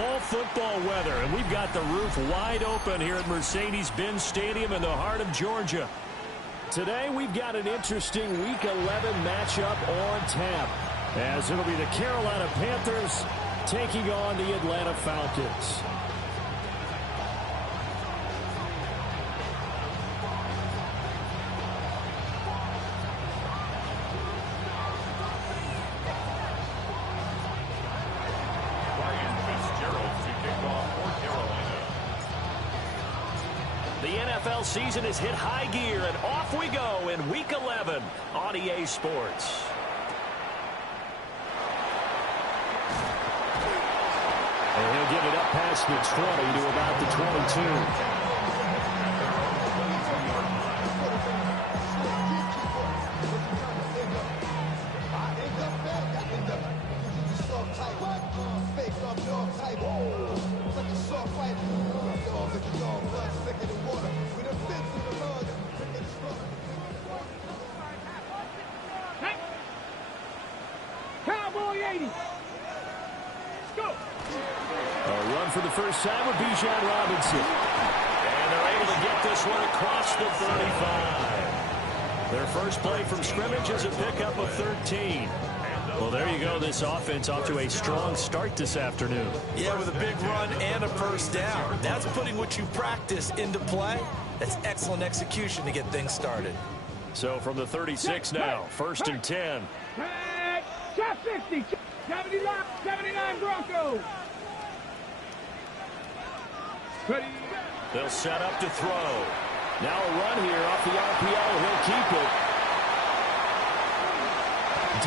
fall football weather, and we've got the roof wide open here at Mercedes-Benz Stadium in the heart of Georgia. Today, we've got an interesting Week 11 matchup on tap, as it'll be the Carolina Panthers taking on the Atlanta Falcons. NFL season has hit high gear, and off we go in Week 11 on EA Sports. And he'll give it up past the 20 to about the 22. For the first time with Bijan Robinson. And they're able to get this one across the 35. Their first play from scrimmage is a pickup of 13. Well, there you go. This offense off to a strong start this afternoon. Yeah, with a big run and a first down. That's putting what you practice into play. That's excellent execution to get things started. So from the 36 now, first and 10. Shot 50, 79 Broncos. They'll set up to throw. Now a run here off the RPO. He'll keep it.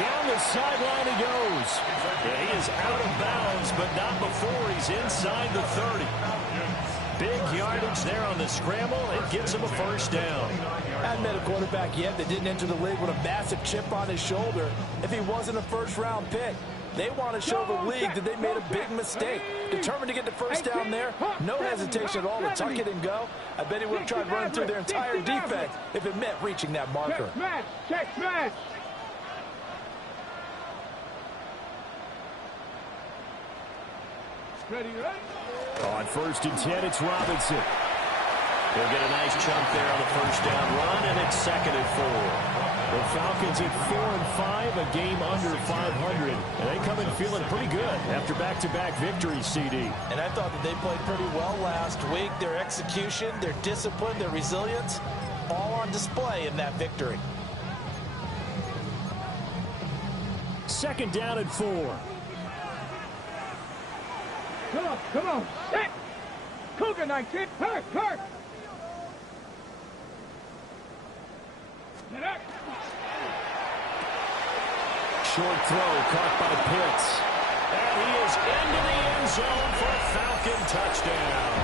Down the sideline he goes. Yeah, he is out of bounds, but not before he's inside the 30. Big yardage there on the scramble. It gets him a first down. I haven't met a quarterback yet that didn't enter the league with a massive chip on his shoulder if he wasn't a first-round pick. They want to show the league that they made a big mistake. Determined to get the first down there. No hesitation at all to tuck it and go. I bet he would have tried running through their entire defense if it meant reaching that marker. Check smash. Ready? On first and 10, it's Robinson. He'll get a nice chunk there on the first down run, and it's second and 4. The Falcons at 4-5, a game under 500. And they come in feeling pretty good after back-to-back victories, CD. And I thought that they played pretty well last week. Their execution, their discipline, their resilience, all on display in that victory. Second down and 4. Come on. Set. Cougar 19. Hurt. Short throw caught by Pitts. And he is into the end zone for a Falcon touchdown.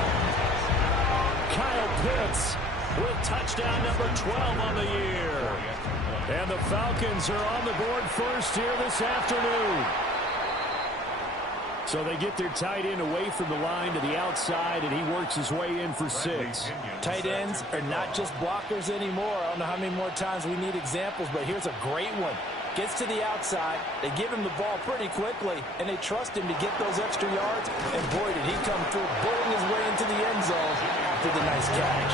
Kyle Pitts with touchdown number 12 on the year. And the Falcons are on the board first here this afternoon. So they get their tight end away from the line to the outside, and he works his way in for 6. Tight ends are not just blockers anymore. I don't know how many more times we need examples, but here's a great one. Gets to the outside, they give him the ball pretty quickly, and they trust him to get those extra yards, and boy, did he come through, bowling his way into the end zone with a nice catch.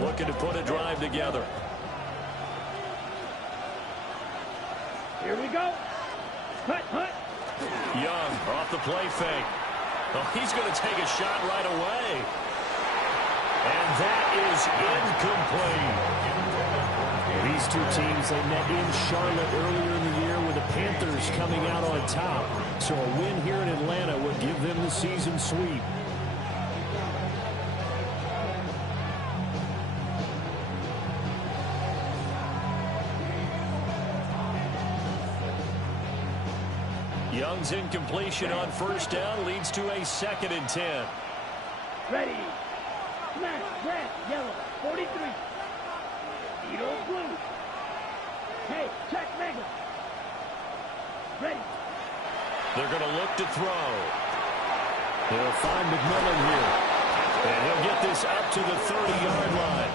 Looking to put a drive together. Here we go. Hut. Young off the play fake. Oh, he's going to take a shot right away. And that is incomplete. These two teams, they met in Charlotte earlier in the year with the Panthers coming out on top. So a win here in Atlanta would give them the season sweep. Young's incompletion on first down leads to a 2nd and 10. Ready. Smash, red, yellow, 43. Eagle blue. Hey, check mega. Ready. They're going to look to throw. They'll find McMillan here. And he'll get this up to the 30-yard line.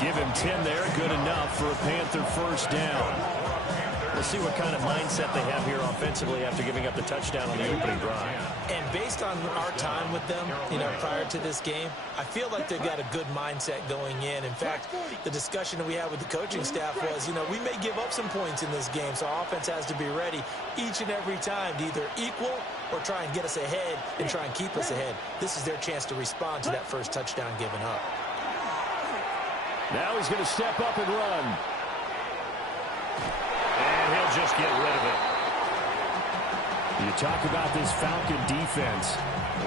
Give him 10 there. Good enough for a Panther first down. We'll see what kind of mindset they have here offensively after giving up the touchdown on the opening drive. And based on our time with them, prior to this game, I feel like they've got a good mindset going in. In fact, the discussion that we had with the coaching staff was, we may give up some points in this game, so our offense has to be ready each and every time to either equal or try and get us ahead and try and keep us ahead. This is their chance to respond to that first touchdown given up. Now he's going to step up and run. And he'll just get rid of it. You talk about this Falcon defense.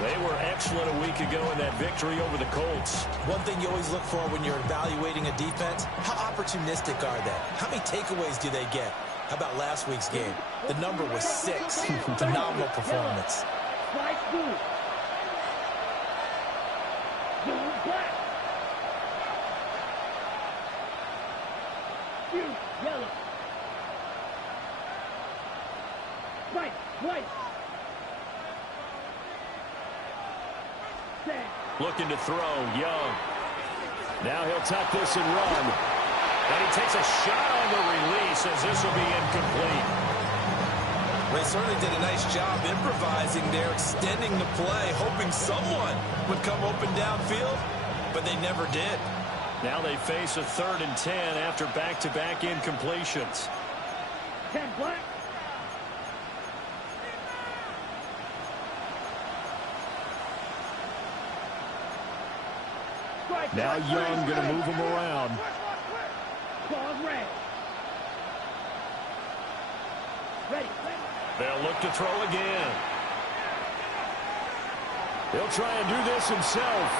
They were excellent a week ago in that victory over the Colts. One thing you always look for when you're evaluating a defense, how opportunistic are they? How many takeaways do they get? How about last week's game? The number was 6. Phenomenal performance. Slide blue. Zone black. Blue, yellow. White, white. Set. Looking to throw, Young. Now he'll tuck this and run. And he takes a shot on the release as this will be incomplete. They certainly did a nice job improvising there, extending the play, hoping someone would come open downfield, but they never did. Now they face a 3rd and 10 after back-to-back incompletions. 10 black. Now Young going to move him around. Ball red. Ready. They'll look to throw again. He'll try and do this himself.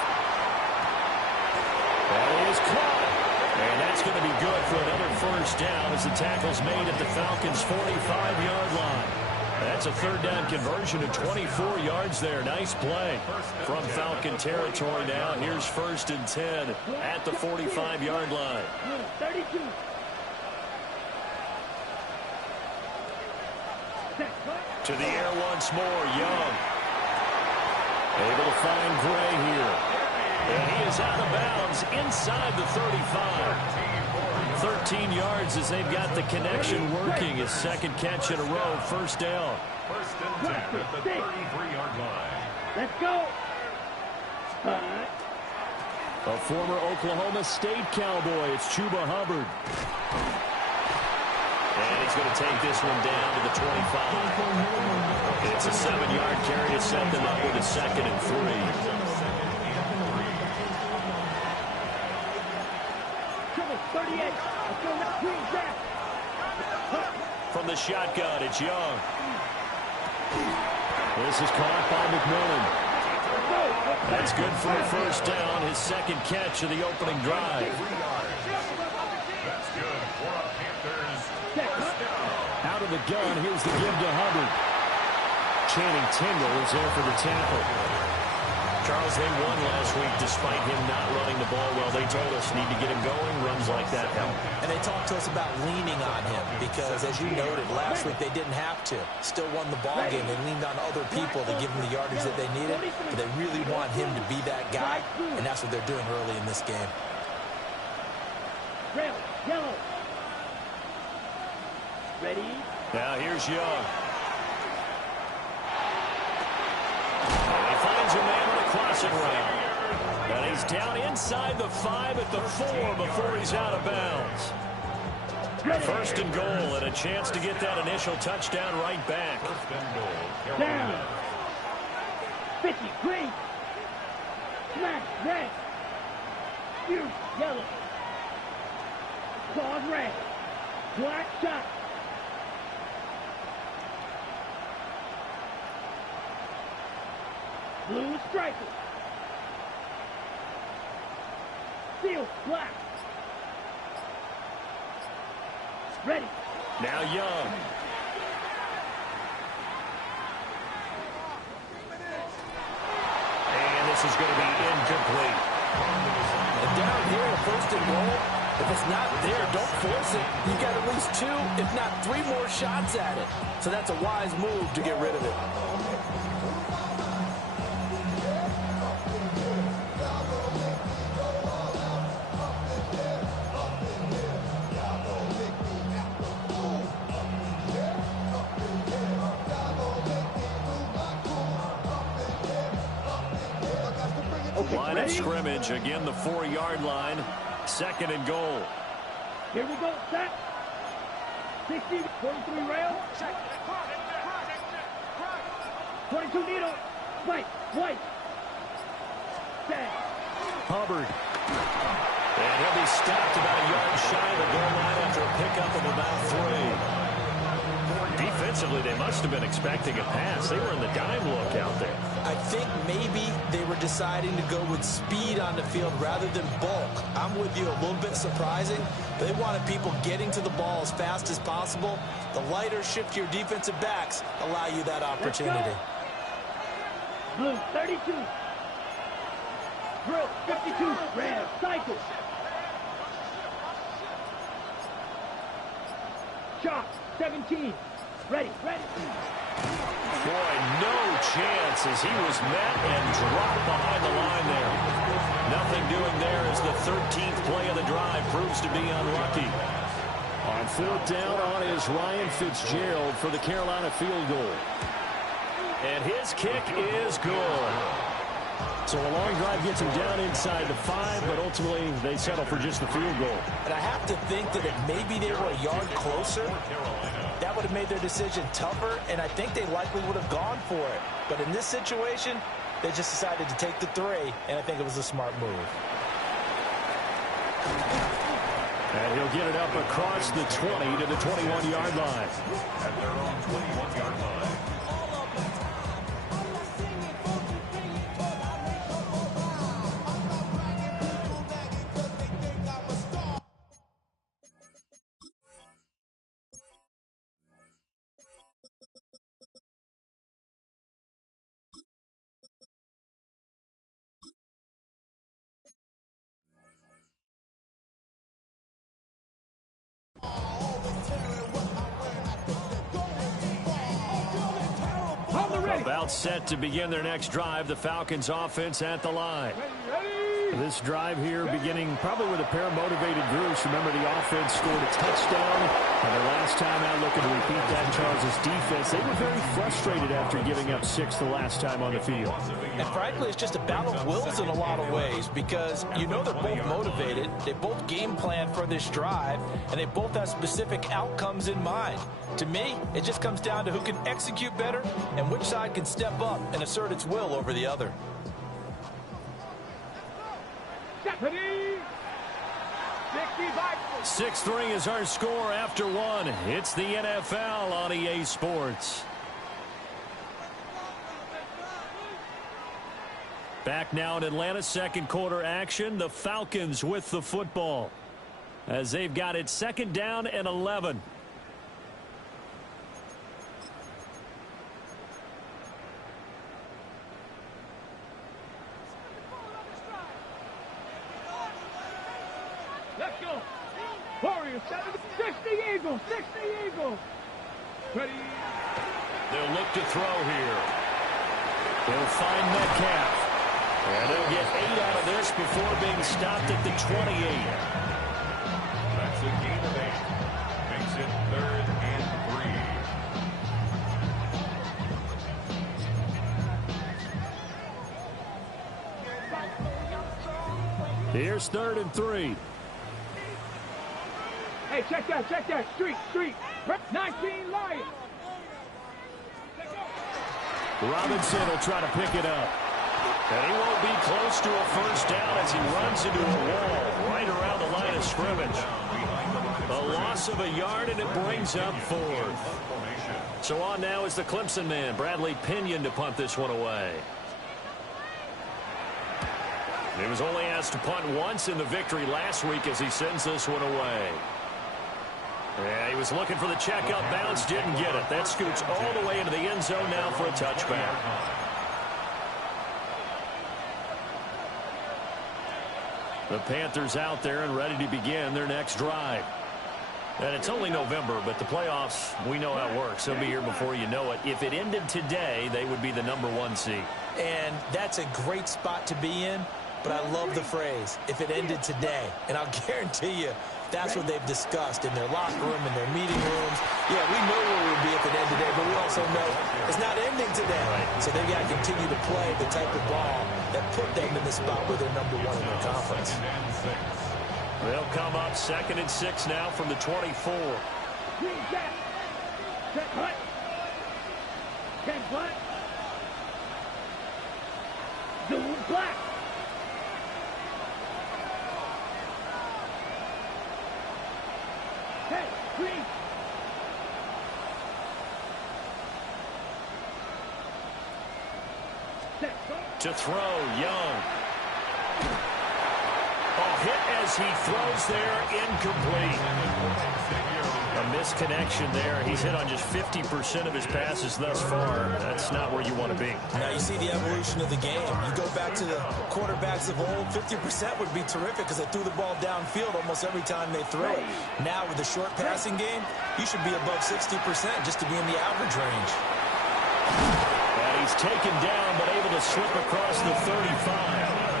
That is caught. And that's going to be good for another first down as the tackle's made at the Falcons' 45-yard line. That's a 3rd down conversion of 24 yards there. Nice play from Falcon territory now. Here's 1st and 10 at the 45-yard line. 32. To the air once more, Young. Able to find Gray here. And he is out of bounds inside the 35. 13 yards as they've got the connection working. His 2nd catch in a row, first down. 1st and 10 at the 33-yard line. Let's go. A former Oklahoma State Cowboy, it's Chuba Hubbard. And he's going to take this one down to the 25. It's a 7-yard carry to set them up with a 2nd and 3. 38. From the shotgun, it's Young. This is caught by McMillan. That's good for a first down, his 2nd catch of the opening drive. That's good for a Panthers. Out of the gun, here's the give to Hubbard. Channing Tingle is there for the tackle. Charles, they won last week despite him not running the ball well. They told us need to get him going. Runs like that help. And they talked to us about leaning on him because, as you noted, last week they didn't have to. Still won the ball game. They leaned on other people to give them the yardage that they needed. But they really want him to be that guy, and that's what they're doing early in this game. Red, yellow. Ready? Now here's Young. And he finds a man on a crossing route. And he's down inside the 5 at the 4 before he's out of bounds. 1st and goal and a chance to get that initial touchdown right back. Down. 50, green. Smash, red. Huge, yellow. Claws, red. Black shot. Blue striker. Steel, black. Ready. Now Young. And this is going to be incomplete. And down here, 1st and goal, If it's not there, don't force it. You got at least 2, if not 3 more shots at it. So that's a wise move to get rid of it. Line of scrimmage, again the 4-yard line. 2nd and goal. Here we go, set. 60, 43 rail. 22 needle. White. Set. Hubbard. And he'll be stopped about a yard shy of the goal line after a pickup of about 3. Defensively, they must have been expecting a pass. They were in the dime look out there. I think maybe they were deciding to go with speed on the field rather than bulk. I'm with you, a little bit surprising. They wanted people getting to the ball as fast as possible. The lighter, shiftier defensive backs allow you that opportunity. Blue, 32. Drill, 52. Red, cycle. Shot, 17. Ready. Boy, no chance as he was met and dropped behind the line there. Nothing doing there as the 13th play of the drive proves to be unlucky. On 4th down on is Ryan Fitzgerald for the Carolina field goal. And his kick is good. So a long drive gets him down inside the 5, but ultimately they settle for just the field goal. And I have to think that if maybe they were a yard closer, that would have made their decision tougher, and I think they likely would have gone for it. But in this situation, they just decided to take the 3, and I think it was a smart move. And he'll get it up across the 20 to the 21-yard line. At their own 21-yard line. About set to begin their next drive, the Falcons offense at the line. This drive here beginning probably with a pair of motivated groups. Remember, the offense scored a touchdown. And their last time out looking to repeat that, Charles' defense, they were very frustrated after giving up 6 the last time on the field. And frankly, it's just a battle of wills in a lot of ways because you know they're both motivated. They both game plan for this drive, and they both have specific outcomes in mind. To me, it just comes down to who can execute better and which side can step up and assert its will over the other. 6-3 is our score after 1. It's the NFL on EA Sports. Back now in Atlanta, 2nd quarter action. The Falcons with the football as they've got it 2nd down and 11. Let's go. Warriors, 60 Eagles, 60 Eagles. Ready. They'll look to throw here. They'll find Metcalf. And they'll get 8 out of this before being stopped at the 28. That's a gain of 8. Makes it 3rd and 3. Here's 3rd and 3. Hey, check that. Street. 19 Lions. Robinson will try to pick it up. And he won't be close to a first down as he runs into a wall right around the line of scrimmage. A loss of a yard, and it brings up 4th. So on now is the Clemson man, Bradley Pinion, to punt this one away. He was only asked to punt once in the victory last week as he sends this one away. Yeah, he was looking for the check-up bounce, didn't get it. That scoots all the way into the end zone now for a touchback. The Panthers out there and ready to begin their next drive. And it's only November, but the playoffs, we know how it works. They'll be here before you know it. If it ended today, they would be the #1 seed. And that's a great spot to be in, but I love the phrase, if it ended today. And I'll guarantee you, that's what they've discussed in their locker room, in their meeting rooms. Yeah, we know where we would be if it ended today, but we also know it's not ending today. Right. So they've got to continue to play the type of ball that put them in the spot where they're #1 in their conference. They'll come up 2nd and 6 now from the 24. Green jack. Set hut. 10 black. Blue black. Hey, green. Set hut. To throw, Young. Hit as he throws there, incomplete. A misconnection there. He's hit on just 50% of his passes thus far. That's not where you want to be. Now you see the evolution of the game. You go back to the quarterbacks of old, 50% would be terrific because they threw the ball downfield almost every time they throw it. Now with the short passing game, you should be above 60% just to be in the average range. And he's taken down but able to slip across the 35.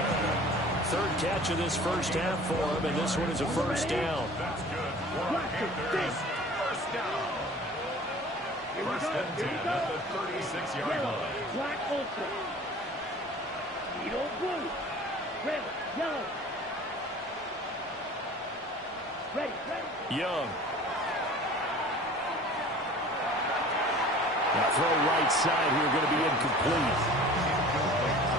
Third catch of this first half for him, and this one is a first down. That's good. First down. First and 10 at the 36-yard line. Black ultra. Needle blue. Red, yellow. Ready. Young. That throw right side here going to be incomplete.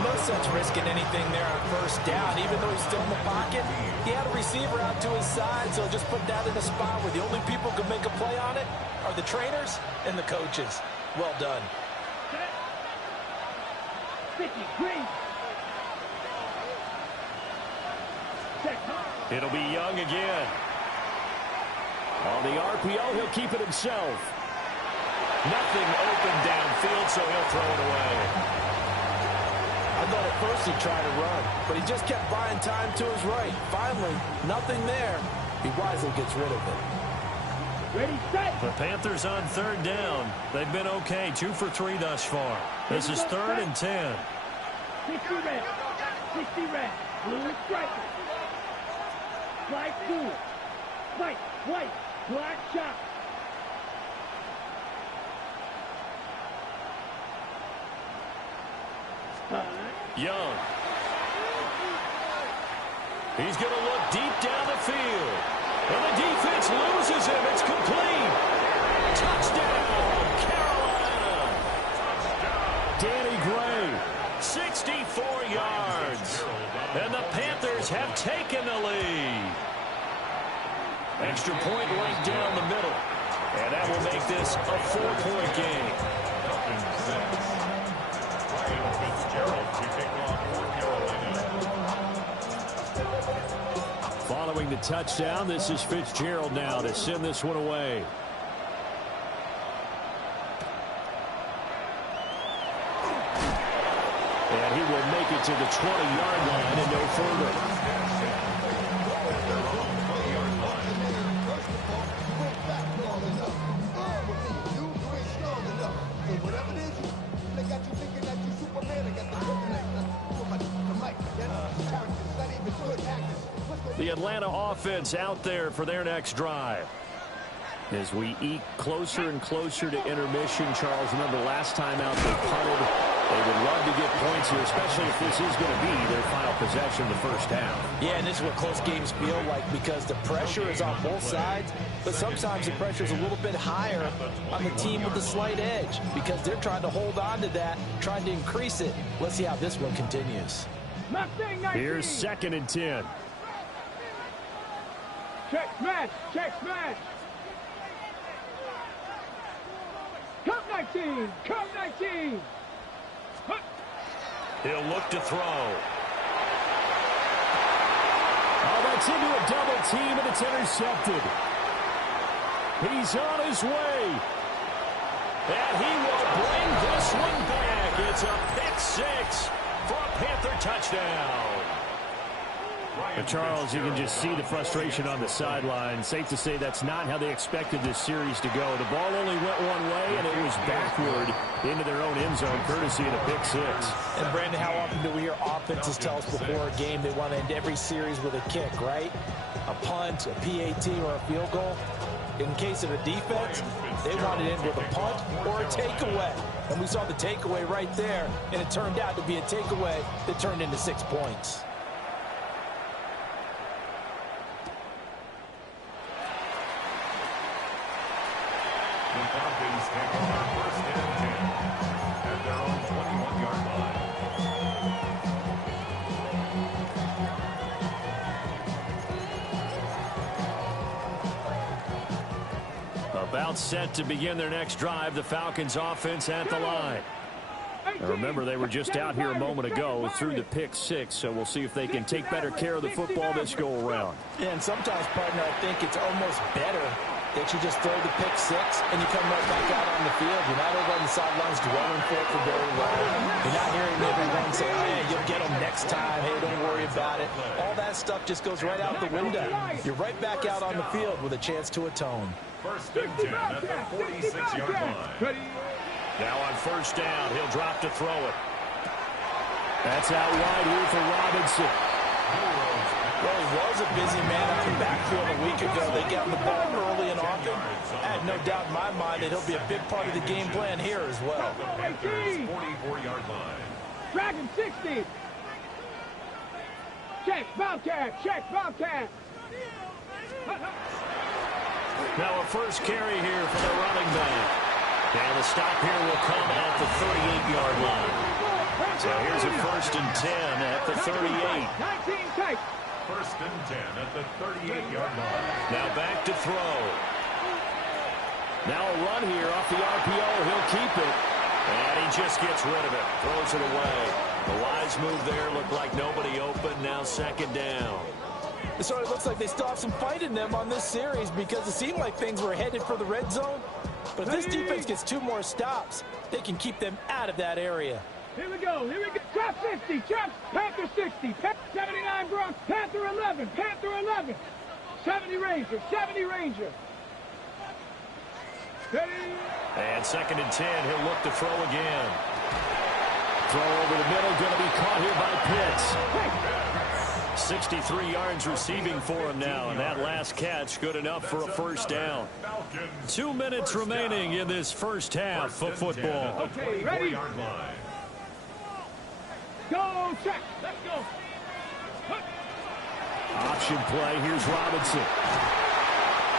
No sense risking anything there on first down. Even though he's still in the pocket, he had a receiver out to his side, so just put that in a spot where the only people who can make a play on it are the trainers and the coaches. Well done. 50, green. It'll be Young again. On the RPO, he'll keep it himself. Nothing open downfield, so he'll throw it away. I thought at first he'd try to run, but he just kept buying time to his right. Finally, nothing there. He wisely gets rid of it. Ready, set. The Panthers on third down. They've been okay, 2 for 3 thus far. This is 3rd and 10. 60 red. 60 red. Blue striker. Black blue. White. Black shot. Young. He's going to look deep down the field. And the defense loses him. It's complete. Touchdown, Carolina. Danny Gray, 64 yards. And the Panthers have taken the lead. Extra point right down the middle. And that will make this a 4-point game. Following the touchdown, this is Fitzgerald now to send this one away. And he will make it to the 20-yard line and no further. The Atlanta offense out there for their next drive. As we eke closer and closer to intermission, Charles, remember last time out they punted. They would love to get points here, especially if this is going to be their final possession of the first half. Yeah, and this is what close games feel like because the pressure is on both sides, but sometimes the pressure is a little bit higher on the team with the slight edge because they're trying to hold on to that, trying to increase it. Let's see how this one continues. Here's 2nd and 10. Check smash. Come 19. He'll look to throw. Oh, that's into a double team, and it's intercepted. He's on his way. And he will bring this one back. It's a pick 6 for a Panther touchdown. Charles, you can just see the frustration on the sideline. Safe to say that's not how they expected this series to go. The ball only went one way, and it was backward into their own end zone, courtesy of the pick six. And, Brandon, how often do we hear offenses tell us before a game they want to end every series with a kick, right? A punt, a PAT, or a field goal. In case of a defense, they want to end with a punt or a takeaway. And we saw the takeaway right there, and it turned out to be a takeaway that turned into 6 points. The Falcons take over first and 10 at their own 21-yard line. About set to begin their next drive, the Falcons offense at the line. Now remember, they were just out here a moment ago through the pick six, so we'll see if they can take better care of the football this go-around. Yeah, and sometimes, partner, I think it's almost better that you just throw the pick six and you come right back out on the field. You're not over on the sidelines dwelling for it for very long. You're not hearing everyone say, oh, yeah, you'll get them next time. Hey, don't worry about it. All that stuff just goes right out the window. You're right back out on the field with a chance to atone. First and 10 at the 46-yard line. Now on first down, he'll drop to throw it. That's out wide here for Robinson. Well, he was a busy man out in the backfield a week ago. They got the ball early and often. I have no doubt in my mind that he'll be a big part of the game plan here as well. The Panthers' 44-yard line. Dragon 60. Check, Bobcat, check, Bobcat. Now a first carry here for the running back. And the stop here will come at the 38-yard line. So here's a first and 10 at the 38. 19 take. First and 10 at the 38-yard line. Now back to throw. Now a run here off the RPO. He'll keep it. And he just gets rid of it. Throws it away. The wise move there. Looked like nobody open. Now second down. So it looks like they still have some fight in them on this series because it seemed like things were headed for the red zone. But if this defense gets 2 more stops, they can keep them out of that area. Here we go, here we go. Trap 60, Trap, Panther 60, 79 Bronx, Panther 11, Panther 11. 70 Ranger, 70 Ranger. Ready? And second and 10, he'll look to throw again. Throw over the middle, going to be caught here by Pitts. 63 yards receiving for him now, and that last catch good enough for a first down. 2 minutes remaining in this first half of football. Okay, ready? Go, check, let's go. Option play, here's Robinson.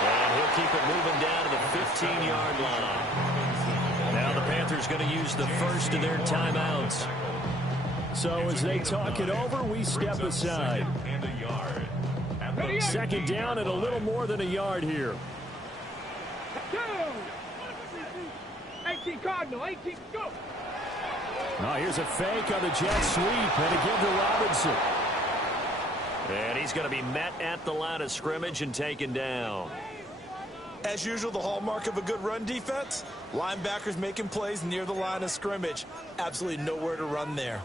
And he'll keep it moving down to the 15-yard line. Now the Panthers going to use the first of their timeouts. So as they talk it over, we step aside. Second down and a little more than a yard here. 18 Cardinal, 18, go. Now here's a fake on the jet sweep and again to Robinson. And he's going to be met at the line of scrimmage and taken down. As usual, the hallmark of a good run defense, linebackers making plays near the line of scrimmage. Absolutely nowhere to run there.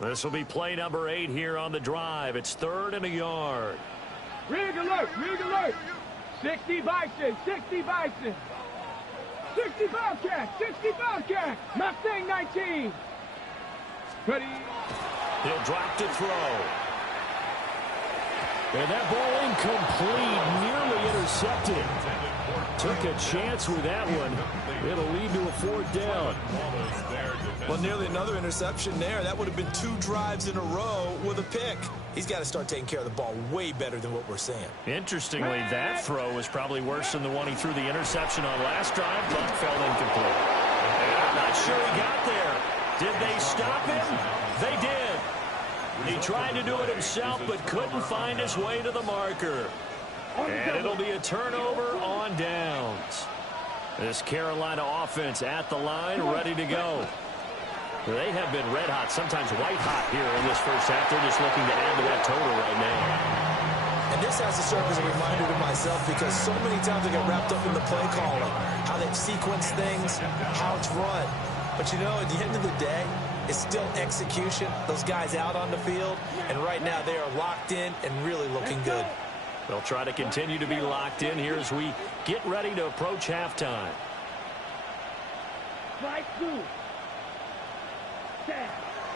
This will be play number 8 here on the drive. It's 3rd and a yard. Rig alert, rig alert. 60 Bison, 60 Bison. 60 Bobcat, 60 Bobcat. Mustang 19. Ready? He'll drop to throw. And that ball incomplete, nearly intercepted. Took a chance with that one. It'll lead to a 4th down. Well, nearly another interception there. That would have been 2 drives in a row with a pick. He's got to start taking care of the ball way better than what we're seeing. Interestingly, that throw was probably worse than the one he threw the interception on last drive, but fell incomplete. And I'm not sure he got there. Did they stop him? They did. He tried to do it himself, but couldn't find his way to the marker. And it'll be a turnover on downs. This Carolina offense at the line, ready to go. They have been red hot, sometimes white hot here in this first half. They're just looking to add to that total right now. And this has to serve as a reminder to myself because so many times I get wrapped up in the play calling, how they've sequenced things, how it's run. But, you know, at the end of the day, it's still execution. Those guys out on the field, and right now they are locked in and really looking good. They'll try to continue to be locked in here as we get ready to approach halftime.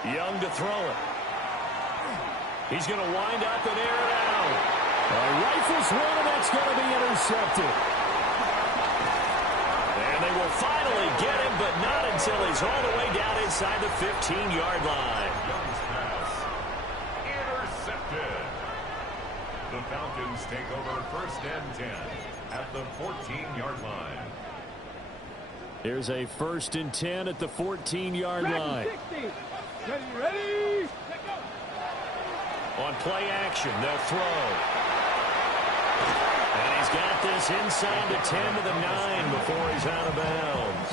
Young to throw it. He's going to wind up and air it out. Rifles one, and that's going to be intercepted. And they will finally get him, but not until he's all the way down inside the 15-yard line. Young's pass intercepted. The Falcons take over 1st and 10 at the 14-yard line. Here's a 1st and 10 at the 14-yard line. Ready? On play action, they'll throw. And he's got this inside the 10 to the 9 before he's out of bounds.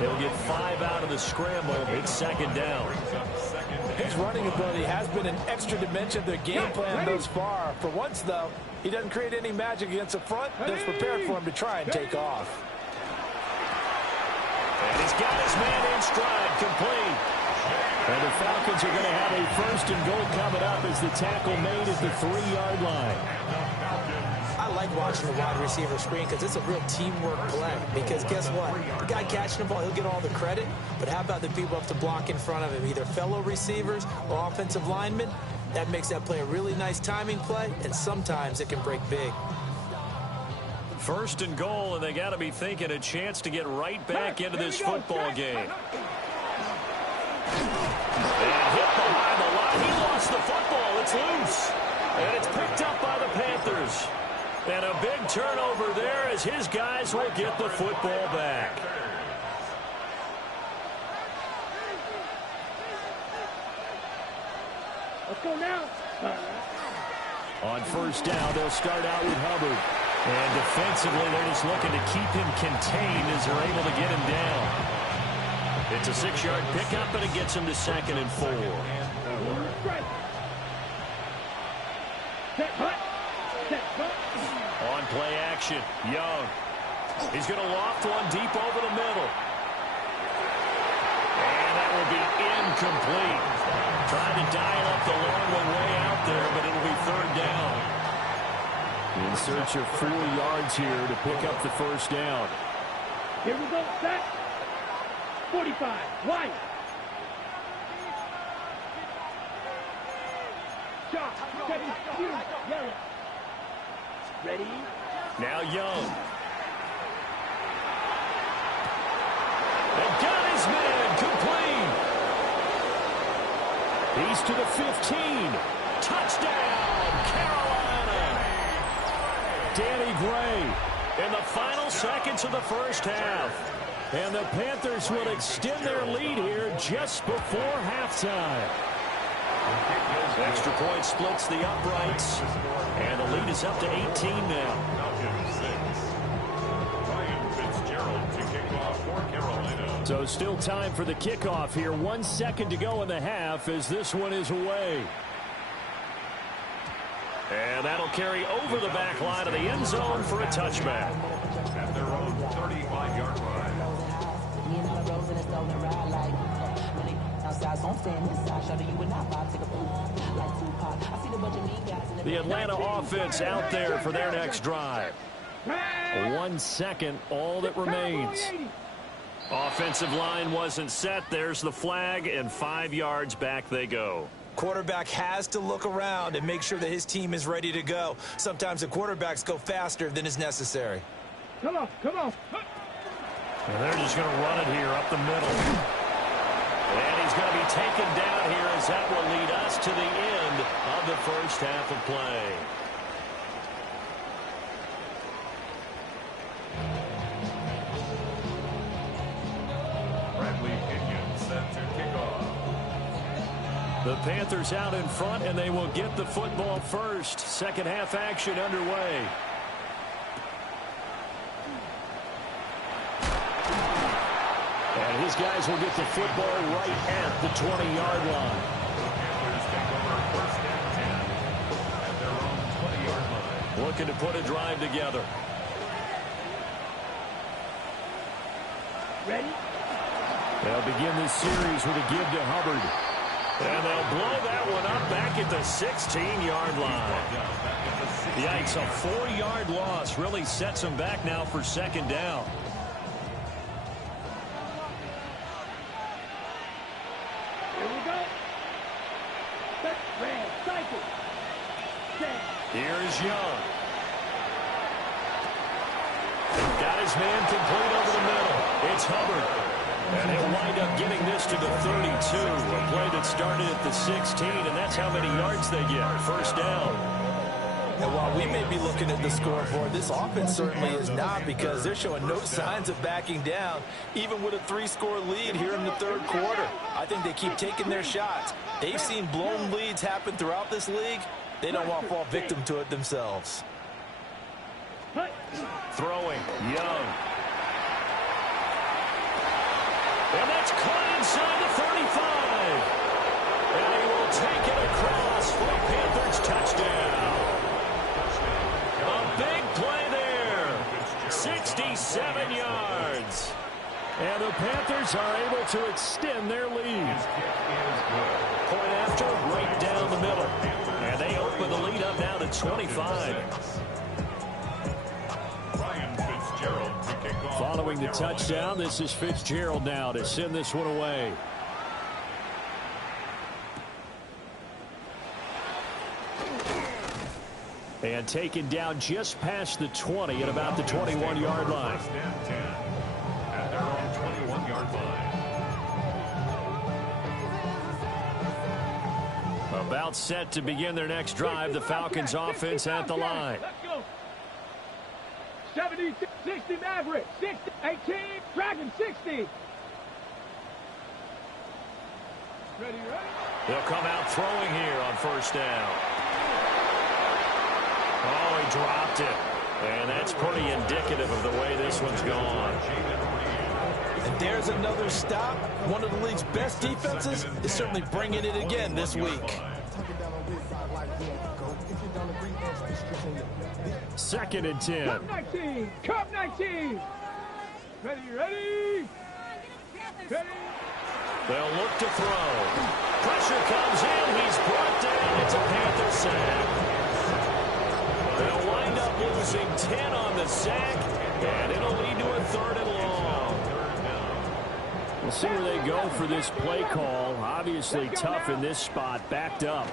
They'll get 5 out of the scramble. It's 2nd down. His running ability has been an extra dimension of their game plan thus far. For once, though, he doesn't create any magic against the front that's prepared for him to try and take off. And he's got his man in stride, complete. And the Falcons are going to have a 1st and goal coming up as the tackle made at the 3-yard line. I like watching the wide receiver screen because it's a real teamwork play. Because guess what? The guy catching the ball, he'll get all the credit. But how about the people up to block in front of him, either fellow receivers or offensive linemen? That makes that play a really nice timing play, and sometimes it can break big. 1st and goal, and they got to be thinking a chance to get right back into this football game. And hit behind the line. He lost the football. It's loose. And it's picked up by the Panthers. And a big turnover there as his guys will get the football back. Let's go now. On 1st down, they'll start out with Hubbard. And defensively, they're just looking to keep him contained as they're able to get him down. It's a 6-yard pickup, and it gets him to 2nd and 4. On play action, Young. He's going to loft one deep over the middle. And that will be incomplete. Trying to dial up the long one way out there, but it'll be 3rd down. In search of 4 yards here to pick up the 1st down. Here we go, set. 45, wide. Shot, 7, yellow. Ready? Now Young. They got his man complete. He's to the 15. Touchdown, Carolina. Danny Gray in the final seconds of the 1st half. And the Panthers will extend their lead here just before halftime. Extra point splits the uprights. And the lead is up to 18 now. So still time for the kickoff here. 1 second to go in the half as this one is away. And that'll carry over the back line of the end zone for a touchback. At their own 35-yard line. The Atlanta offense out there for their next drive. 1 second, all that remains. Offensive line wasn't set. There's the flag, and 5 yards back they go. Quarterback has to look around and make sure that his team is ready to go. Sometimes the quarterbacks go faster than is necessary. Come on, come on. And they're just going to run it here up the middle. And he's going to be taken down here as that will lead us to the end of the 1st half of play. Set to kick off. The Panthers out in front, and they will get the football first. 2nd half action underway. And his guys will get the football right at the 20-yard line. The Panthers take over 1st and 10 at their own looking to put a drive together. Ready? They'll begin this series with a give to Hubbard. And they'll blow that one up back at the 16-yard line. Yikes, a 4-yard loss really sets them back now for second down. Here we go. Red, cycle. Set. Here's Young. Got his man complete over the middle. It's Hubbard. And he'll wind up getting this to the 32. A play that started at the 16, and that's how many yards they get. First down. And while we may be looking at the scoreboard, this offense certainly is not, because they're showing no signs of backing down, even with a 3-score lead here in the third quarter. I think they keep taking their shots. They've seen blown leads happen throughout this league. They don't want to fall victim to it themselves. Throwing, Young. And that's caught inside the 35. And he will take it across for a Panthers touchdown. A big play there. 67 yards. And the Panthers are able to extend their lead. Point after, right down the middle. And they open the lead up now to 25. Following the touchdown, this is Fitzgerald now to send this one away. And taken down just past the 20 at about the 21-yard line. At their own 21-yard line. About set to begin their next drive. The Falcons offense at the line. Let's go. 70, 60 Maverick, 60, 18, Dragon 60. Ready, ready? They'll come out throwing here on first down. Oh, he dropped it. And that's pretty indicative of the way this one's gone. And there's another stop. One of the league's best defenses is certainly bringing it again this week. Second and 10. Cup 19, Cup 19. Ready, ready? Ready? They'll look to throw. Pressure comes in. He's brought down. It's a Panther sack. They'll wind up losing 10 on the sack, and it'll lead to a 3rd and long. We'll see where they go for this play call. Obviously tough in this spot, backed up.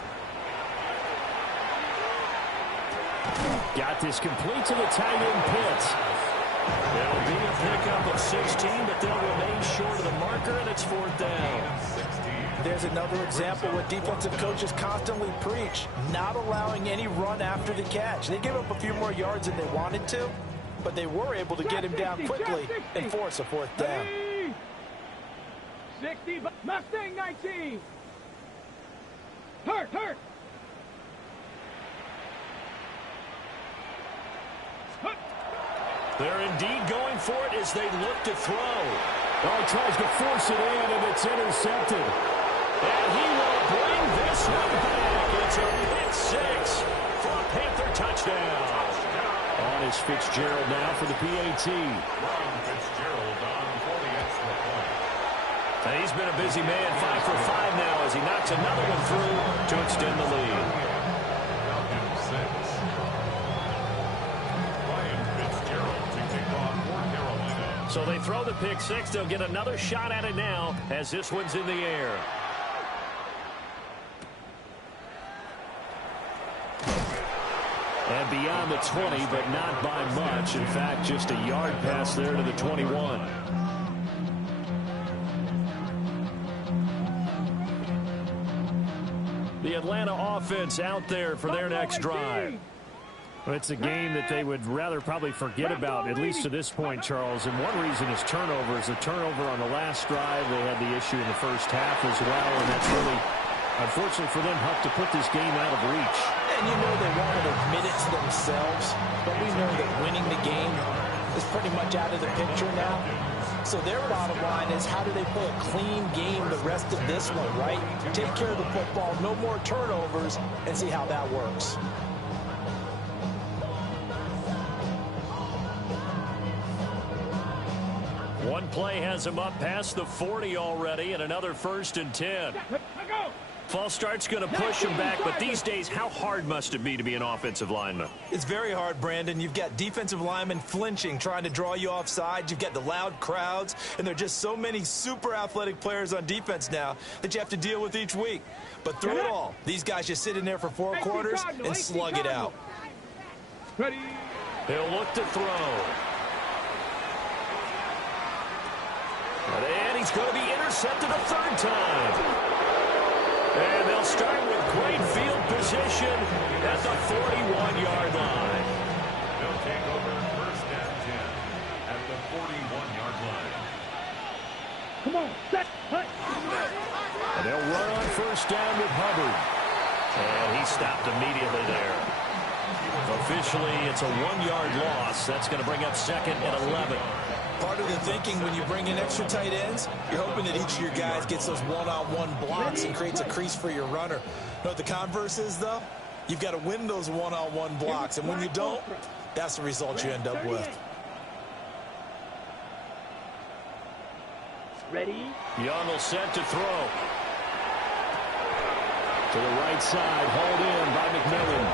Got this complete to the tight end Pitts. It'll be a pickup of 16, but they'll remain short of the marker, and it's 4th down. There's another example what defensive coaches constantly preach, not allowing any run after the catch. They gave up a few more yards than they wanted to, but they were able to get him down quickly and force a 4th down. 60, Mustang 19. Hurt. They're indeed going for it as they look to throw. Oh, he tries to force it in, and it's intercepted. And he will bring this one back. It's a pick six for a Panther touchdown. On is Fitzgerald now for the PAT. Fitzgerald on for the extra point. And he's been a busy man, 5 for 5 now as he knocks another one through to extend the lead. Falcons 6. So they throw the pick six. They'll get another shot at it now as this one's in the air. And beyond the 20, but not by much. In fact, just a yard pass there to the 21. The Atlanta offense out there for their next drive. It's a game that they would rather probably forget about, at least to this point, Charles. And one reason is turnovers. The turnover on the last drive, they had the issue in the first half as well. And that's really, unfortunately for them, helped to put this game out of reach. And you know they won't admit it to themselves, but we know that winning the game is pretty much out of the picture now. So their bottom line is, how do they play a clean game the rest of this one, right? Take care of the football, no more turnovers, and see how that works. One play has him up past the 40 already, and another 1st and 10. False start's going to push him back, but these days, how hard must it be to be an offensive lineman? It's very hard, Brandon. You've got defensive linemen flinching, trying to draw you offside. You've got the loud crowds, and there are just so many super athletic players on defense now that you have to deal with each week. But through it all, these guys just sit in there for 4 quarters and slug it out. Ready. He'll look to throw. And he's going to be intercepted a 3rd time. And they'll start with great field position at the 41-yard line. They'll take over 1st and 10 at the 41-yard line. Come on, set, hut. And they'll run on 1st down with Hubbard. And he stopped immediately there. Officially, it's a 1-yard loss. That's going to bring up 2nd and 11. Part of the thinking when you bring in extra tight ends, you're hoping that each of your guys gets those one-on-one blocks and creates a crease for your runner. You know what the converse is, though? You've got to win those one-on-one blocks, and when you don't, that's the result you end up with. Ready. Young will set to throw. To the right side, hauled in by McMillan.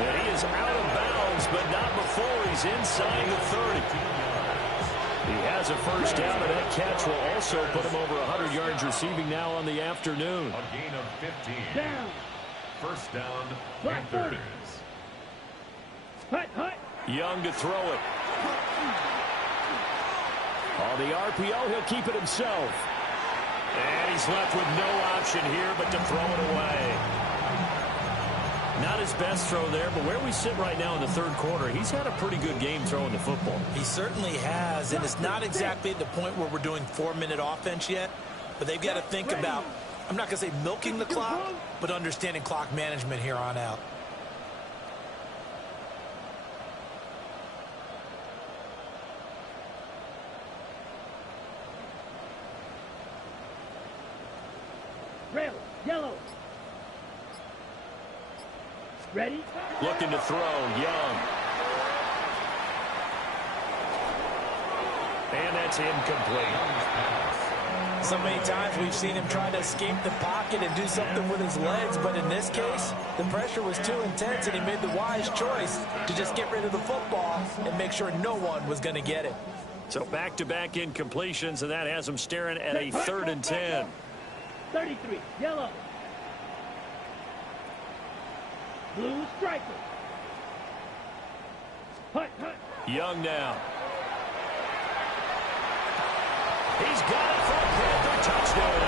And he is out of bounds, but not before he's inside the 30. He has a 1st down, and that catch will also put him over 100 yards receiving now on the afternoon. A gain of 15. Down. 1st down, Panthers. Hut, hut. Young to throw it. On the RPO, he'll keep it himself. And he's left with no option here but to throw it away. Not his best throw there, but where we sit right now in the 3rd quarter, he's had a pretty good game throwing the football. He certainly has, and it's not exactly at the point where we're doing 4-minute offense yet, but they've got to think about, I'm not going to say milking the clock, but understanding clock management here on out. Rail. Yellow. Ready. Looking to throw, Young. And that's incomplete. So many times we've seen him try to escape the pocket and do something with his legs, but in this case, the pressure was too intense and he made the wise choice to just get rid of the football and make sure no one was going to get it. So back-to-back incompletions, and that has him staring at a 3rd and 10. 33. Yellow. Blue striker. Hut, hut. Young now. He's got it for a Panther touchdown.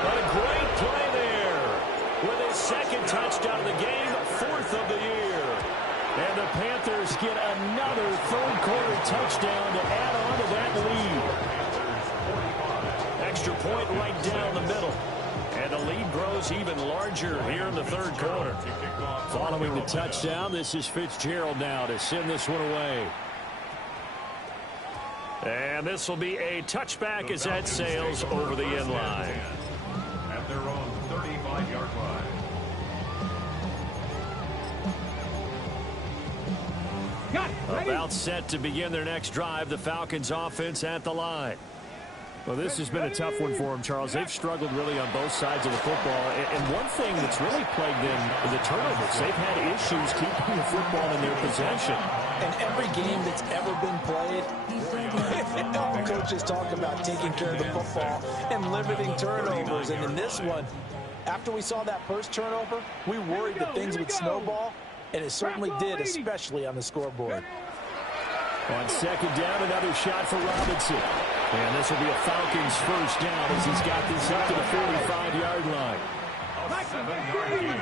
What a great play there. With his 2nd touchdown of the game, 4th of the year. And the Panthers get another 3rd quarter touchdown to add on to that lead. Extra point right down the middle. And the lead grows even larger here in the 3rd quarter. Following the touchdown, this is Fitzgerald now to send this one away. And this will be a touchback as that sails over the end line. At their own 35-yard line. Got it. Ready. About set to begin their next drive, the Falcons offense at the line. Well, this has been a tough one for them, Charles. They've struggled really on both sides of the football. And one thing that's really plagued them is the turnovers. They've had issues keeping the football in their possession. And every game that's ever been played, all coaches talk about taking care of the football and limiting turnovers. And in this one, after we saw that first turnover, we worried that things would snowball, and it certainly did, especially on the scoreboard. On 2nd down, another shot for Robinson. And this will be a Falcons 1st down as he's got this up to the 45-yard line. A 7-yard gain.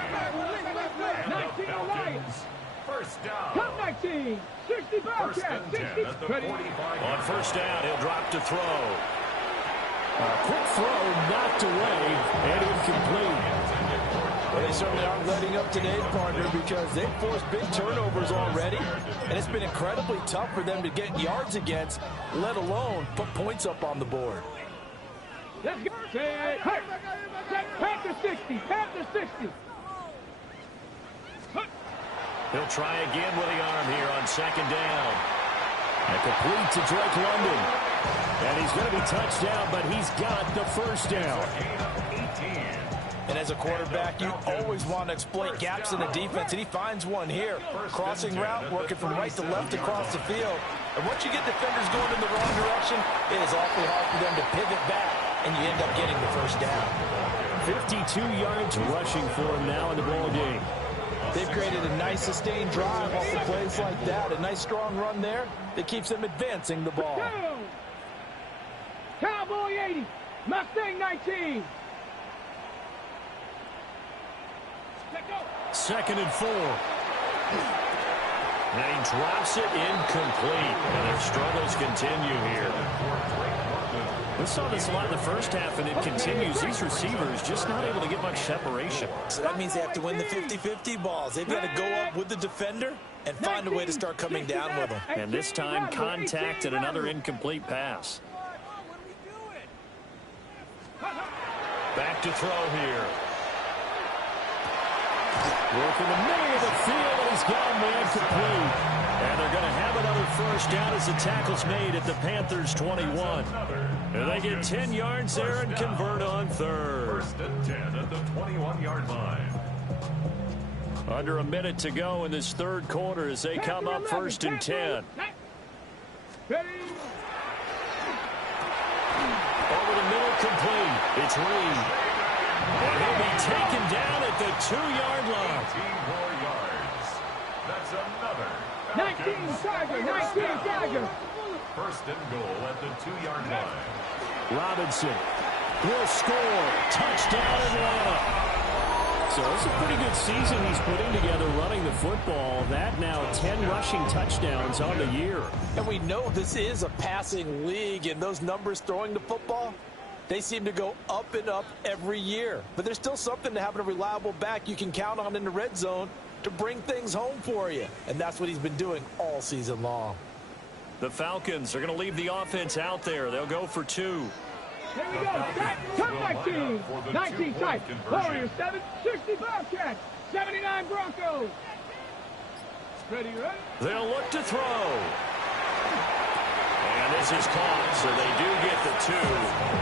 19 Lions. 1st down. Top 19. 65. 1st and 10 at the 45. On 1st down, he'll drop to throw. A quick throw knocked away and incomplete. Well, they certainly aren't letting up today, partner, because they've forced big turnovers already, and it's been incredibly tough for them to get yards against, let alone put points up on the board. Let's go. Set. Panther 60. Panther 60. He'll try again with the arm here on 2nd down. A complete to Drake London. And he's going to be touched down, but he's got the first down. And as a quarterback, you always want to exploit gaps in the defense, and he finds one here. Crossing route, working from right to left across the field. And once you get defenders going in the wrong direction, it is awfully hard for them to pivot back, and you end up getting the first down. 52 yards rushing for him now in the ball game. They've created a nice sustained drive off the plays like that. A nice strong run there that keeps them advancing the ball. Cowboy 80, Mustang 19. Second and 4. And he drops it incomplete. And their struggles continue here. We saw this a lot in the first half, and it continues. These receivers just not able to get much separation. So that means they have to win the 50-50 balls. They've got to go up with the defender and find a way to start coming down with them. And this time, contact and another incomplete pass. Back to throw here. Work in the middle of the field, and he's got man complete. And they're going to have another first down as the tackle's made at the Panthers' 21. And they get 10 yards there and convert on third. First and 10 at the 21-yard line. Under a minute to go in this third quarter as they come up first and 10. Over the middle, complete. It's Reed. And he'll be taken down at the 2-yard line. 18 more yards. That's another. 19 Tiger. First and goal at the 2-yard line. Robinson will score. Touchdown Atlanta. So it's a pretty good season he's putting together running the football. That now 10 rushing touchdowns on the year. And we know this is a passing league, and those numbers throwing the football, they seem to go up and up every year. But there's still something to having a reliable back you can count on in the red zone to bring things home for you. And that's what he's been doing all season long. The Falcons are going to leave the offense out there. They'll go for 2. Here we go. Come back team. 19 type. Warriors 7, 65 Cats. 79 Broncos. Ready? They'll look to throw. And this is caught, so they do get the 2.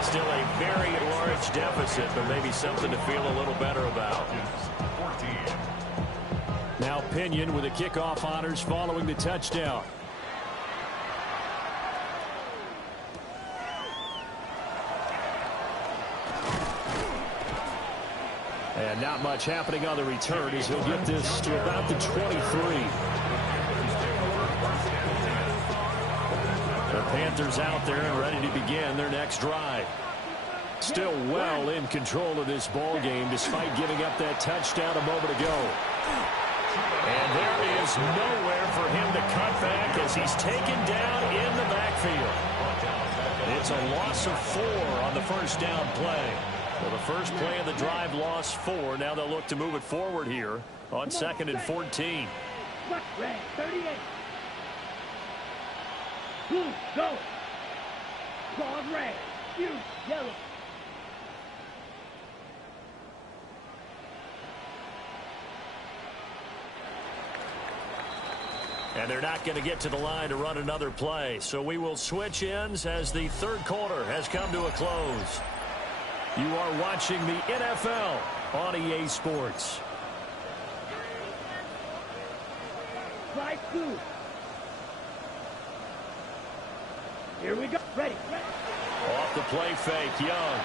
Still a very large deficit, but maybe something to feel a little better about. 14. Now Pinion with the kickoff honors following the touchdown. And not much happening on the return as he'll get this to about the 23. The Panthers out there and ready to begin their next drive. Still well in control of this ball game despite giving up that touchdown a moment ago. And there is nowhere for him to cut back as he's taken down in the backfield. It's a loss of 4 on the first down play. Well, the first play of the drive lost 4. Now they'll look to move it forward here on 2nd and 14. Red, 38. Blue, go. Claws red. You, yellow. And they're not going to get to the line to run another play. So we will switch ends as the third quarter has come to a close. You are watching the NFL on EA Sports. Strike 2. Here we go. Ready. Off the play fake, Young.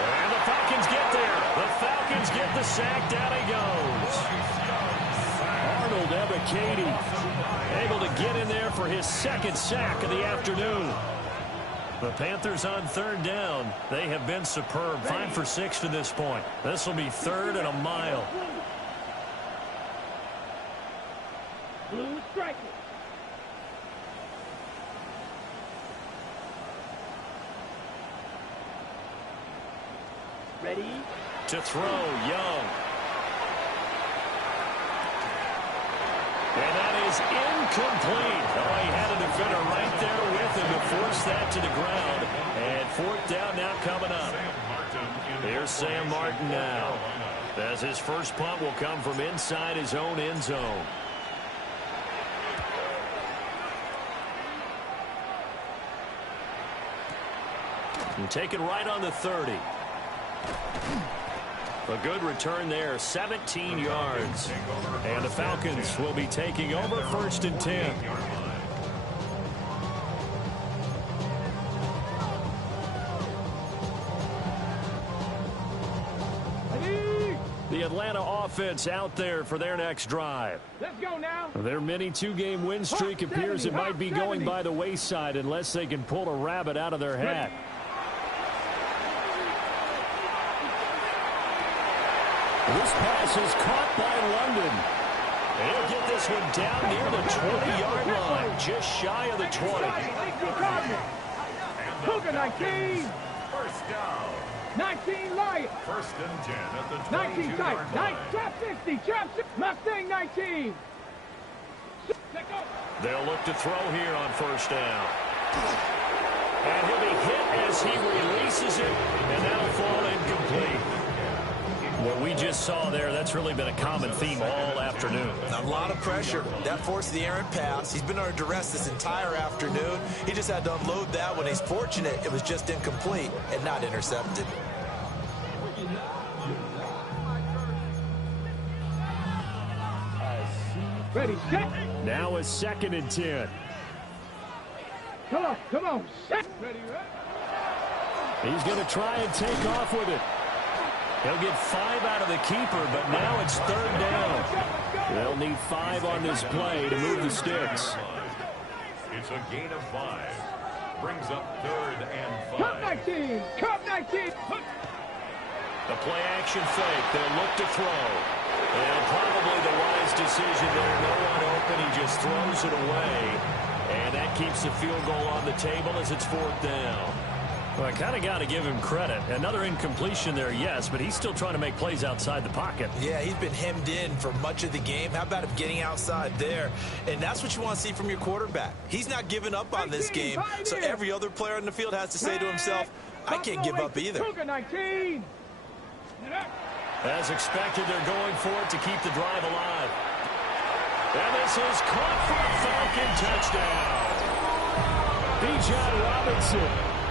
And the Falcons get there. The Falcons get the sack. Down he goes. Arnold Ebiketie able to get in there for his second sack of the afternoon. The Panthers on third down. They have been superb. 5 for 6 to this point. This will be 3rd and a mile. Blue striker. Ready? To throw, Young. And that is incomplete. Oh, he had a defender right there with him to force that to the ground. And 4th down now coming up. Here's Sam Martin now. As his first punt will come from inside his own end zone. And taken right on the 30. A good return there, 17 yards. And the Falcons will be taking over 1st and 10. The Atlanta offense out there for their next drive. Let's go now. Their mini 2-game win streak appears it might be going by the wayside unless they can pull a rabbit out of their hat. This pass is caught by London. He'll get this one down near the 20-yard line, just shy of the 20. Cougar 19. First down. 19 Lion. 1st and 10 at the 19 tight. 22-yard 9 line. trap 60. Trap 6. Mustang 19. Let go. They'll look to throw here on 1st down. And he'll be hit as he releases it, and that'll fall incomplete. What we just saw there, that's really been a common theme all afternoon. A lot of pressure. That forced the errant pass. He's been under duress this entire afternoon. He just had to unload that one. He's fortunate it was just incomplete and not intercepted. Ready, set. Now a 2nd and 10. Come on, set. Ready, He's going to try and take off with it. He'll get 5 out of the keeper, but now it's 3rd down. They'll need 5 on this play to move the sticks. It's a gain of 5. Brings up 3rd and 5. Cup 19. Cup 19. The play action fake. They'll look to throw. And probably the wise decision there. No one open. He just throws it away. And that keeps the field goal on the table as it's 4th down. Well, I kind of got to give him credit. Another incompletion there, yes, but he's still trying to make plays outside the pocket. Yeah, he's been hemmed in for much of the game. How about him getting outside there? And that's what you want to see from your quarterback. He's not giving up on this game, so every other player on the field has to say to himself, I can't give up either. Cougar 19. As expected, they're going for it to keep the drive alive. And this is caught for a Falcon touchdown. Bijan Robinson.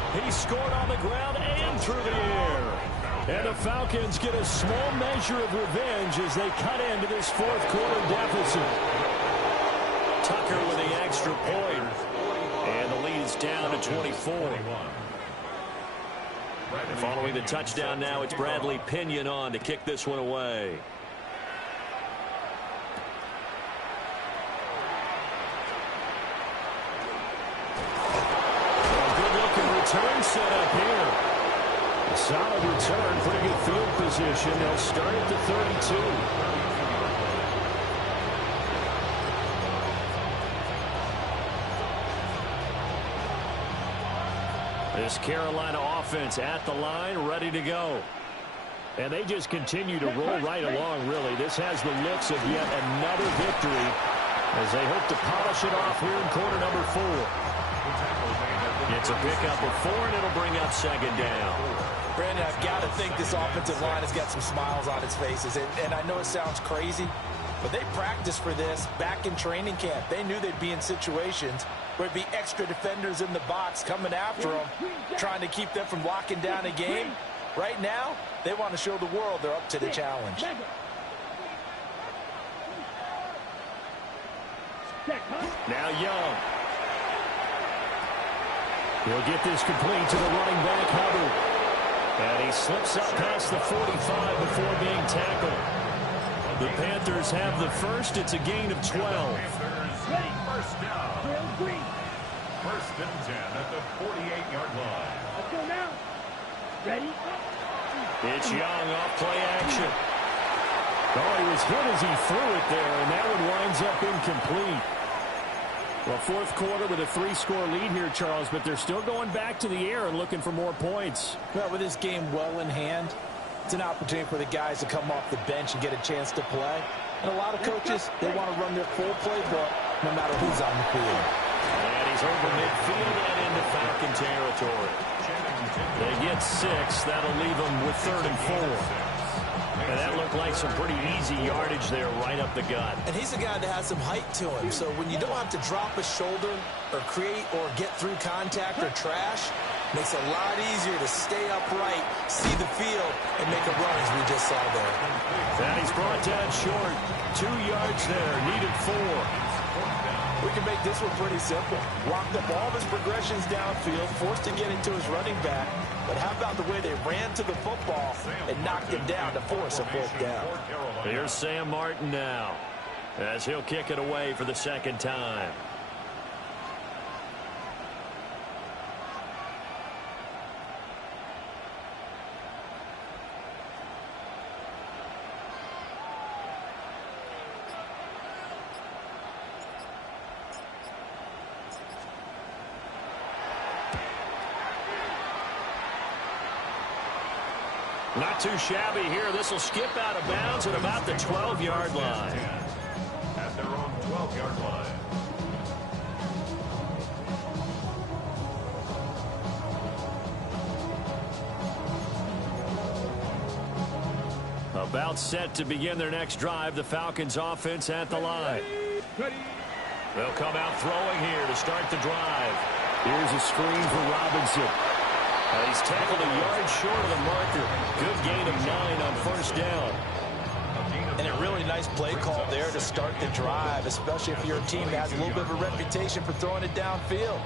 He scored on the ground and through the air. And the Falcons get a small measure of revenge as they cut into this 4th quarter deficit. Tucker with the extra point. And the lead is down to 24. Following the touchdown now, it's Bradley Pinion on to kick this one away. Return set up here. A solid return, pretty good field position. They'll start at the 32. This Carolina offense at the line, ready to go. And they just continue to roll right along, really. This has the looks of yet another victory as they hope to polish it off here in quarter number 4. It's a pickup of 4, and it'll bring up 2nd down. Brandon, I've got to think this offensive line has got some smiles on its faces. And I know it sounds crazy, but they practiced for this back in training camp. They knew they'd be in situations where it'd be extra defenders in the box coming after them, trying to keep them from locking down a game. Right now, they want to show the world they're up to the challenge. Now Young. He'll get this complete to the running back, Hubbard. And he slips up past the 45 before being tackled. The Panthers have the first. It's a gain of 12. First down. 1st and 10 at the 48-yard line. Let's go now. Ready? It's Young off play action. Oh, he was hit as he threw it there, and that one winds up incomplete. Well, 4th quarter with a 3-score lead here, Charles, but they're still going back to the air and looking for more points. Well, with this game well in hand, it's an opportunity for the guys to come off the bench and get a chance to play. And a lot of coaches, they want to run their full playbook no matter who's on the field. And he's over midfield and into Falcon territory. They get 6. That'll leave them with 3rd and 4. And that looked like some pretty easy yardage there right up the gut. And he's a guy that has some height to him. So when you don't have to drop a shoulder or create or get through contact or trash, Makes it a lot easier to stay upright, see the field, and make a run as we just saw there. And he's brought down short. 2 yards there, needed 4. We can make this one pretty simple. Locked up all of his progressions downfield, forced to get into his running back. But how about the way they ran to the football and knocked him down to force a 4th down? Here's Sam Martin now, as he'll kick it away for the 2nd time. Not too shabby here. This will skip out of bounds at about the 12-yard line. At their own 12-yard line. About set to begin their next drive. The Falcons offense at the line. They'll come out throwing here to start the drive. Here's a screen for Robinson. He's tackled a yard short of the marker. Good gain of 9 on 1st down. And a really nice play call there to start the drive, especially if you're a team that has a little bit of a reputation for throwing it downfield.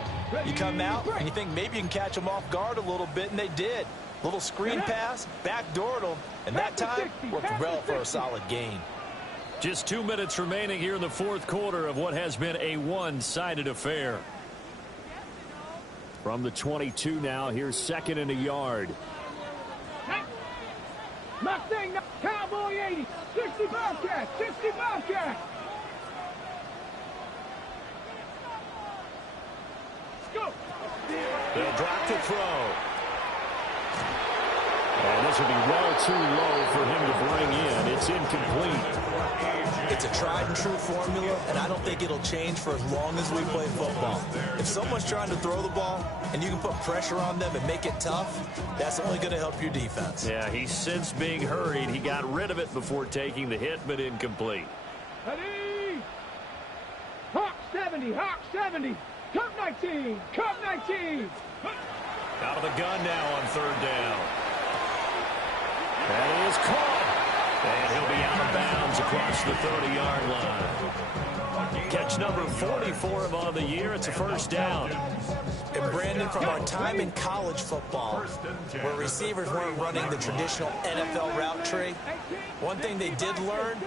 You come out and you think maybe you can catch them off guard a little bit, and they did. Little screen pass, backdoored them, and that time worked well for a solid gain. Just 2 minutes remaining here in the 4th quarter of what has been a one-sided affair. From the 22 now, here's 2nd and a yard. Mustang, Cowboy 80, 60 Bobcat, 60 Bobcat. Let's go. They'll drop to throw. And this will be well too low for him to bring in. It's incomplete. It's a tried-and-true formula, and I don't think it'll change for as long as we play football. If someone's trying to throw the ball and you can put pressure on them and make it tough, that's only going to help your defense. Yeah, he's since being hurried. He got rid of it before taking the hit, but incomplete. Ready? Hawk 70, Hawk 70. Cup 19, Cup 19. Out of the gun now on 3rd down. That is caught. And he'll be out of bounds across the 30-yard line. Catch number 44 of on the year. It's a 1st down. And Brandon, from our time in college football, where receivers weren't running the traditional NFL route tree, one thing they did learn,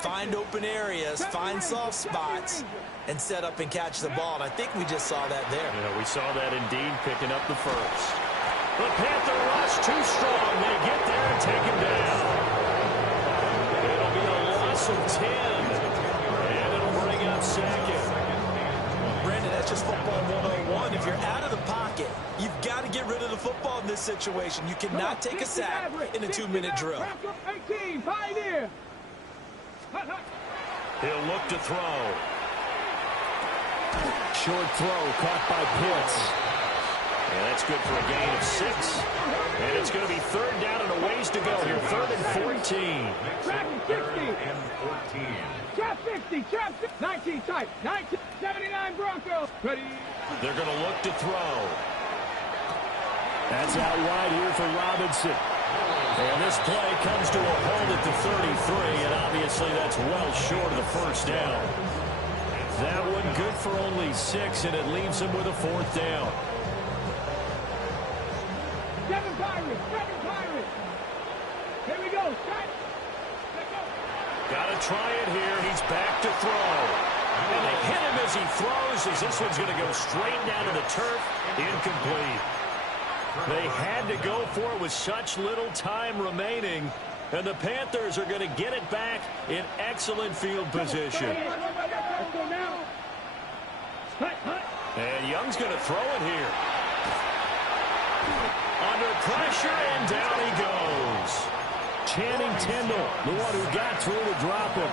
find open areas, find soft spots, and set up and catch the ball. And I think we just saw that there. Yeah, we saw that indeed, picking up the 1st. The Panther rush too strong. They get there and take him down. It'll be a loss of 10. And it'll bring up 2nd. Brandon, that's just football 101. If you're out of the pocket, you've got to get rid of the football in this situation. You cannot take a sack in a 2-minute drill. 18, Pioneer. He'll look to throw. Short throw caught by Pitts. And that's good for a gain of 6. And it's going to be 3rd down and a ways to go here. 3rd and 14. Trap 60. Trap 60. Trap 19 tight. 19. 79 Broncos. Ready. They're going to look to throw. That's out wide here for Robinson. And this play comes to a hold at the 33. And obviously that's well short of the 1st down. That one good for only 6. And it leaves him with a 4th down. 7 Pirates. 7 Pirates. Here we go. Got to try it here. He's back to throw. And they hit him as he throws, as this one's going to go straight down to the turf. Incomplete. They had to go for it with such little time remaining. And the Panthers are going to get it back in excellent field position. And Young's going to throw it here. Under pressure, and down he goes. Channing Tindall, the one who got through to drop him.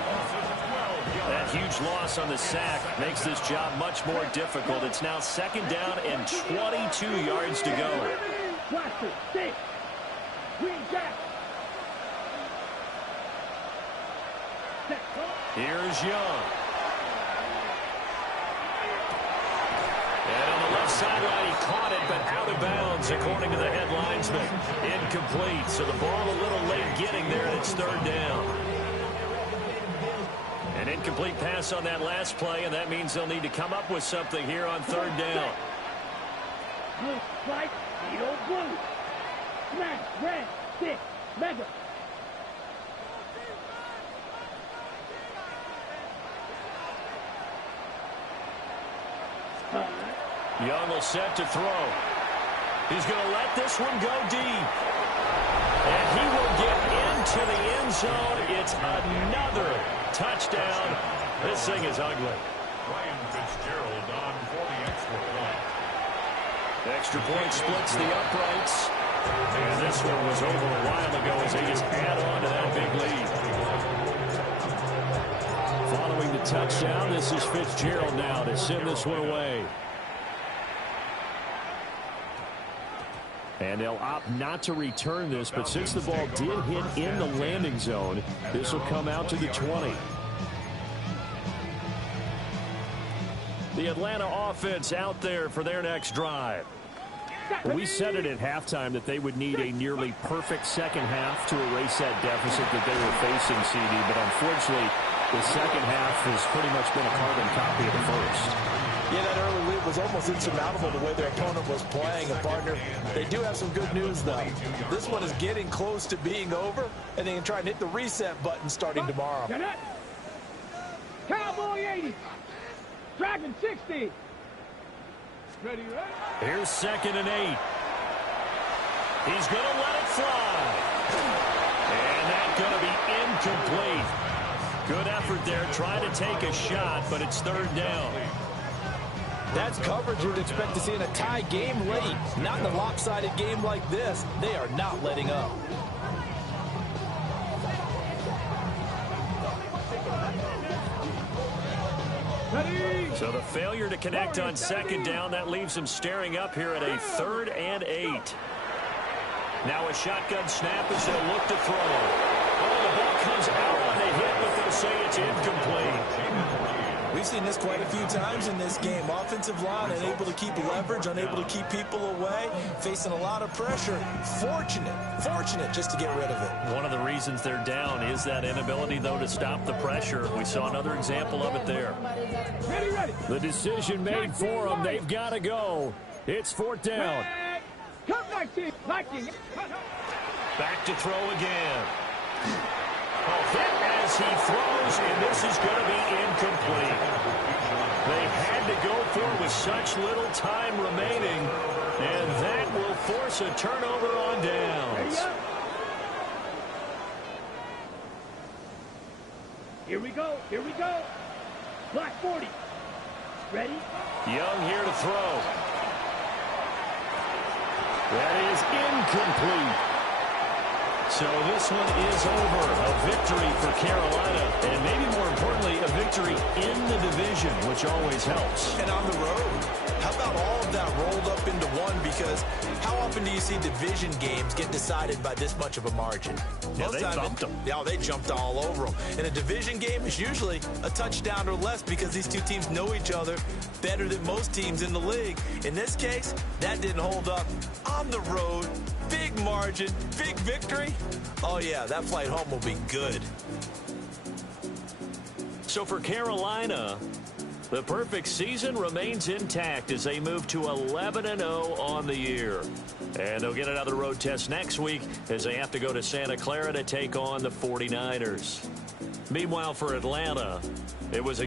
That huge loss on the sack makes this job much more difficult. It's now 2nd down and 22 yards to go. Here's Young. And on the left Far sideline, he caught it, but out of bounds, according to the head linesman. Incomplete, so the ball a little late getting there, and it's third down. An incomplete pass on that last play, and that means they'll need to come up with something here on third down. Blue, white, yellow, blue. Smash, red, stick, mega. Young will set to throw. He's going to let this one go deep. And he will get into the end zone. It's another touchdown. This thing is ugly. Ryan Fitzgerald on for the extra point. Extra point splits the uprights. And this one was over a while ago as they just add on to that big lead. Following the touchdown, this is Fitzgerald now to send this one away. And they'll opt not to return this, but since the ball did hit in the landing zone, this will come out to the 20. The Atlanta offense out there for their next drive. We said it at halftime that they would need a nearly perfect second half to erase that deficit that they were facing, CD, but unfortunately, the second half has pretty much been a carbon copy of the first. Yeah, that early lead was almost insurmountable the way their opponent was playing. And, partner, they do have some good news, though. This one is getting close to being over, and they can try and hit the reset button starting tomorrow. Cowboy 80. Dragon 60. Ready, ready? Here's 2nd and 8. He's going to let it fly. And that's going to be incomplete. Good effort there, trying to take a shot, but it's third down. That's coverage you would expect to see in a tie game late. Not in a lopsided game like this. They are not letting up. So the failure to connect on 2nd down, that leaves them staring up here at a 3rd and 8. Now a shotgun snap as they'll look to throw. Oh, the ball comes out on the hit, but they'll say it's incomplete. We've seen this quite a few times in this game. Offensive line unable to keep leverage, unable to keep people away, facing a lot of pressure. Fortunate just to get rid of it. One of the reasons they're down is that inability, though, to stop the pressure. We saw another example of it there. Ready, ready. The decision made for them. They've got to go. It's 4th down. Come 19. Liking. Back to throw again. Hit as he throws, and this is going to be incomplete. They had to go for it with such little time remaining, and that will force a turnover on downs. Here we go. Here we go. Black 40. Ready? Young here to throw. That is incomplete. So this one is over. A victory for Carolina, and maybe more importantly, a victory in the division, which always helps. And on the road. How about all of that rolled up into one? Because how often do you see division games get decided by this much of a margin? Yeah, they bumped them. Yeah, they jumped all over them. And a division game is usually a touchdown or less because these two teams know each other better than most teams in the league. In this case, that didn't hold up. On the road, big margin, big victory. Oh, yeah, that flight home will be good. So for Carolina, the perfect season remains intact as they move to 11-0 on the year. And they'll get another road test next week as they have to go to Santa Clara to take on the 49ers. Meanwhile, for Atlanta, it was a